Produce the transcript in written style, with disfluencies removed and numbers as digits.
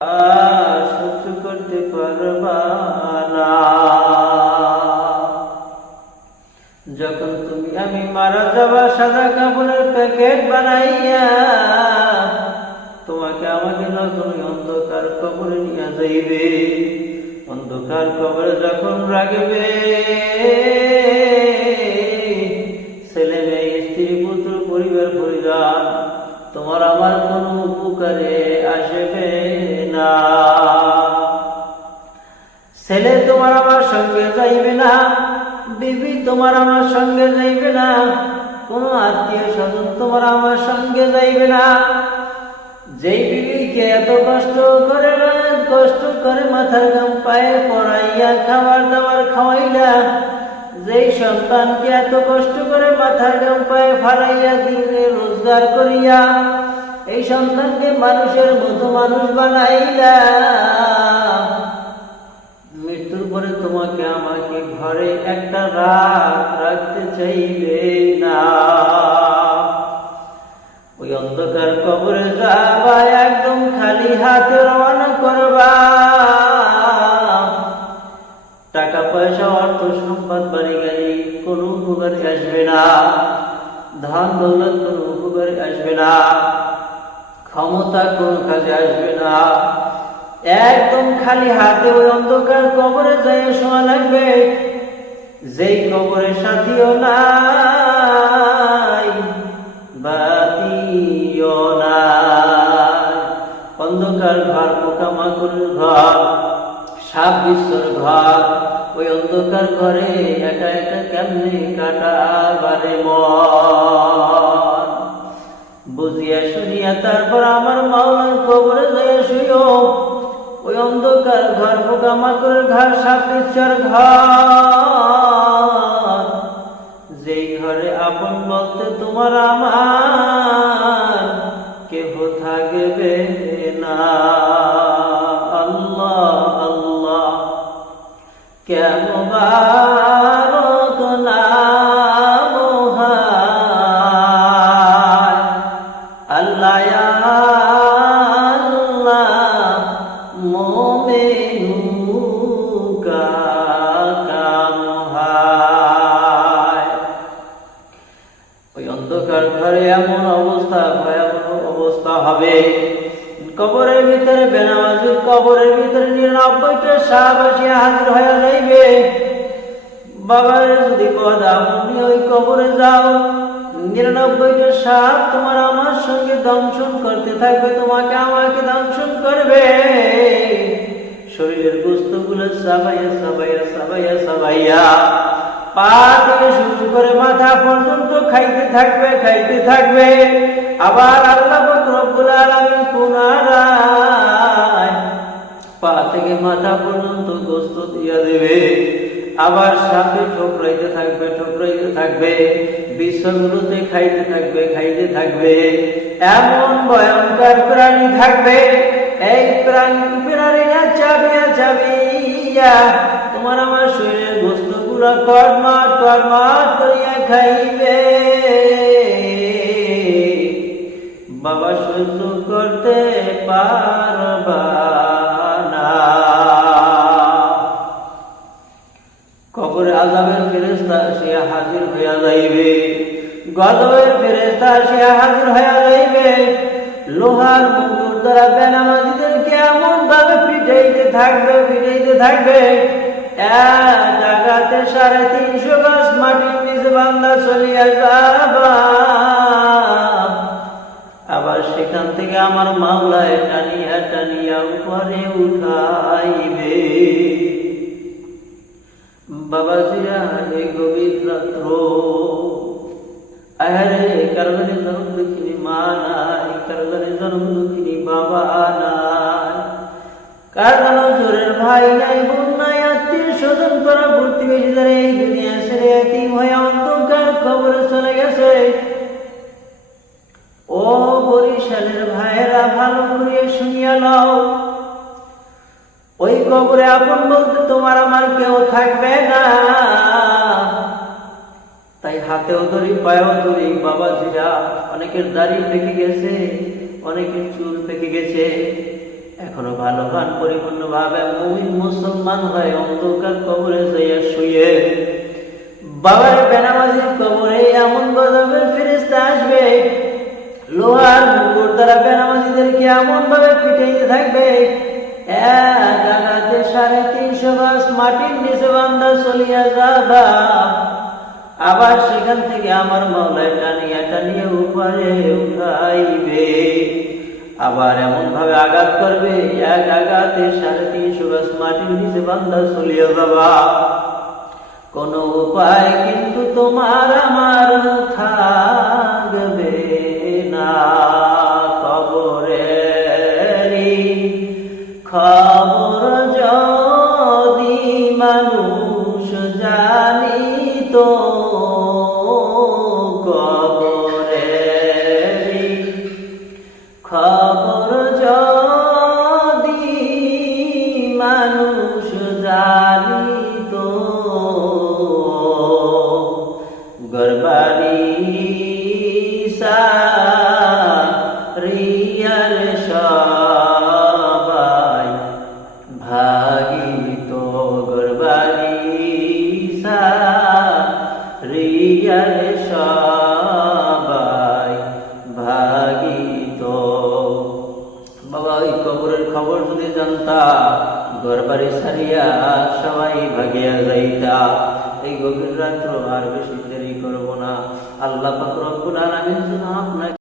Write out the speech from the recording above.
সহ্য করতে পারবা না। যখন তুমি আমি মারা যাবা সাদা কাপড়ের প্যাকেট বানাইয়া তোমাকে আমাকে যখন অন্ধকার কবরে নিয়ে যাইবে, অন্ধকার কবরে যখন রাখবে, ছেলে মেয়ে স্ত্রী পুত্র পরিবার পরিজন তোমার আমার কোনো উপকারে আসবে না। ছেলে তোমার আমার সঙ্গে যাইবে না, বিবি তোমার আমার সঙ্গে যাইবে না, কোনো আত্মীয় স্বজন তোমার আমার সঙ্গে যাইবে না। যেই বিবিকে এত কষ্ট করে মাথার ঘাম পায়ে পড়াইয়া খাবার দাবার খাওয়াইলা, যেই সন্তানকে এত কষ্ট করে মাথার ঘাম পায়ে ফালাইয়া দিনে রোজগার করিয়া এই সন্তানকে মানুষের মতো মানুষ বানাইলা, মৃত্যুর পরে তোমাকে আমাকে ঘরে একটা রাত রাখতে চাইবে না। ওই অন্ধকার কবরে যাবা, একদম খালি হাতে রওনা করবা। টাকা পয়সা অর্থ সম্পদ বাড়ি গাড়ি কোনো উপকারে আসবে না, ধন দৌলত কোনো উপকারে আসবে না, ক্ষমতা কোনো কাজে আসবে না। একদম খালি হাতে ওই অন্ধকার কবরে যাই শোয়া লাগবে, যেই কবরের সাথীও নাই বাতিও নাই। অন্ধকার ঘর, পোকামাকড়ের ঘর, সাপ বিশ্বর ঘর, ওই অন্ধকার ঘরে একা একা কেমনে কাটাবারে মন। বুঝিয়া শুনিয়া তারপর আমার মাওলার কবরে যাইয়া শুইও। ওই অন্ধকার ঘর, পোকামাকড়ের ঘর, সাপ বিশ্বর ঘর, যেই ঘরে আপন বলতে তোমার আমার কেহ থাকবে না। আল্লাহ আল্লাহ কেমবারক নাম হায়, আল্লাহ আল্লাহ মোমেনু কাম হায়। ওই অন্ধকার ঘরে এমন অবস্থা, ভয়াবহ অবস্থা হবে, কবরের ভিতরে বেনামাজি, কবরের ভিতরে 99টা সাপ আসিয়া হাজির হয়ে যাইবে। বাবার যদি কথা আপনি ওই কবরে যাও, 99টা সাপ তোমার আমার সঙ্গে দংশন করতে থাকবে, তোমাকে আমাকে দংশন করবে। শরীরের গোস্তগুলো সাবাইয়া সাবাইয়া সাবাইয়া সাবাইয়া পা থেকে শুরু করে মাথা পর্যন্ত খাইতে থাকবে, খাইতে থাকবে। আবার আল্লাহ রব্বুল আলামিন পুনরায় পা থেকে মাথা পর্যন্ত গোস্ত দিয়া দেবে। আবার সাথে ঠোকরাইতে থাকবে, ঠোকরাইতে থাকবে, বিশ্বগুলোতে খাইতে থাকবে, খাইতে থাকবে। এমন ভয়ঙ্কর প্রাণী থাকবে, এই প্রাণীরা চাবিয়া চাবিয়া তোমার আমার শরীরের গোস্তগুলো কর্মট কর্মট করিয়া খাইবে। বাবা সহ্য করতে পারবা না। কবরে আযাবের ফেরেশতা আসিয়া হাজির হইয়া যাইবে, গজবের ফেরেশতা আসিয়া হাজির হইয়া যাইবে। লোহার মুকুট দ্বারা বেনামাজিদেরকে এমন ভাবে পিটাইতে থাকবে, পিটাইতে থাকবে, এক জায়গাতে 350 গজ মাটির নিচে বান্দা চলিয়া যাবা। আবার সেখান থেকে আমার মাওলায় টানিয়া টানিয়া উপরে উঠাইবে। বাবাজিরা, এই গভীর রাত্র, আহারে কারো জানি জন্ম দুঃখিনী মা নাই, কারো জানি জন্ম দুঃখিনী বাবা নাই, কার জানো জোরের ভাই নাই, বোন নাই, আত্মীয় স্বজন করা প্রতিবেশীদের এই দুনিয়া ছেড়ে এতিম হয়ে অন্ধকার কবরে চলে গেছে। ও বরিশালের ভাইয়েরা, ভালো করে শুনিয়া নাও, ওই কবরে আপন বলতে তোমার আমার কেউ থাকবে না। তাই হাতেও ধরি, পায়েও ধরি। বাবাজিরা, অনেকের দাড়ি পেকে গেছে, অনেকের চুল পেকে গেছে, এখনো ভালো হন, পরিপূর্ণ ভাবে মুমিন মুসলমান হয় অন্ধকার কবরে যাইয়া শুয়ে বাবার বেনামাজি কবরে এমন গজবের ফেরেশতা আসবে, লোহার মুকুট দ্বারা বেনামাজিদেরকে এমন ভাবে পিটাইতে থাকবে, এক আঘাতে 350 গজ মাটির নিচে বান্দা চলিয়া যাবা। আবার সেখান থেকে আমার মাওলা টানিয়ে উপরে উঠাইবে, আবার এমন ভাবে আঘাত করবে, এক আঘাতে 350 গজ মাটির নিচে বান্দা চলিয়া যাবা। কোন উপায় কিন্তু তোমার আমার থাকবে না। কবরেরই খবর যদি মানুষ জানিত, কবরেরই খবর যদি মানুষ জানিত, গরবারি সারিয়ার সবাই ভাগিত, গরবারি সারিয়ার সবাই ভাগিত। বাবা, ওই কবরের খবর যদি জানতা, ঘরবাড়ি ছাড়িয়া সবাই ভাগিয়া যাইতা। এই গভীর রাত্র আর বেশি দেরি করব না। আল্লাহ পাক রব্বুল আলামিন যেন আপনাকে